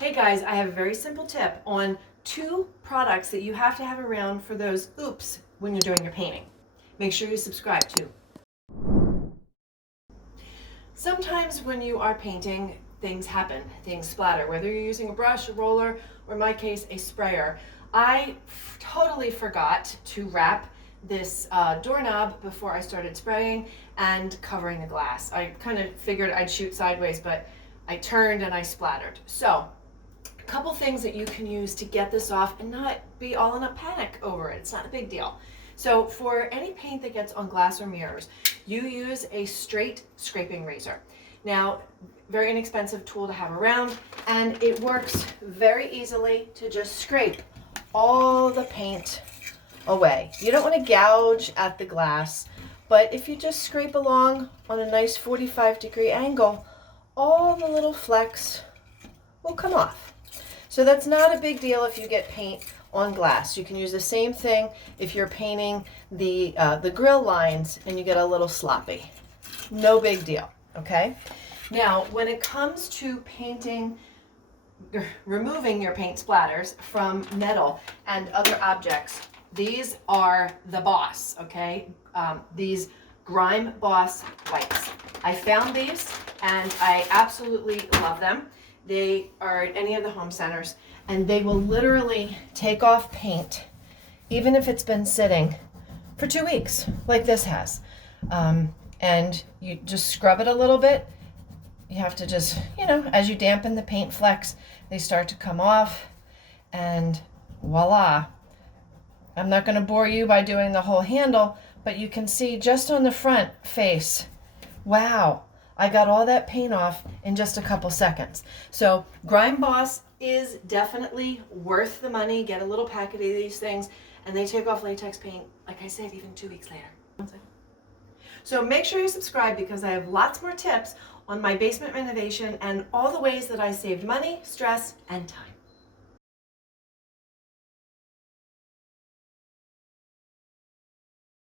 Hey guys, I have a very simple tip on 2 products that you have to have around for those oops when you're doing your painting. Make sure you subscribe too. Sometimes when you are painting, things happen, things splatter, whether you're using a brush, a roller, or in my case, a sprayer. I totally forgot to wrap this doorknob before I started spraying and covering the glass. I kind of figured I'd shoot sideways, but I turned and I splattered. So, a couple things that you can use to get this off and not be all in a panic over it. It's not a big deal. So for any paint that gets on glass or mirrors, you use a straight scraping razor. Now, very inexpensive tool to have around, and it works very easily to just scrape all the paint away. You don't want to gouge at the glass, but if you just scrape along on a nice 45-degree angle, all the little flecks will come off. So that's not a big deal if you get paint on glass. You can use the same thing if you're painting the grill lines and you get a little sloppy. No big deal, okay? Now, when it comes to painting, removing your paint splatters from metal and other objects, these are the boss, okay? These Grime Boss wipes. I found these and I absolutely love them. They are at any of the home centers, and they will literally take off paint, even if it's been sitting for 2 weeks, like this has. And you just scrub it a little bit. You have to just, as you dampen the paint flecks, they start to come off, and voila. I'm not going to bore you by doing the whole handle, but you can see just on the front face, wow. I got all that paint off in just a couple seconds. So Grime Boss is definitely worth the money. Get a little packet of these things, and they take off latex paint, like I said, even 2 weeks later. So make sure you subscribe because I have lots more tips on my basement renovation and all the ways that I saved money, stress, and time.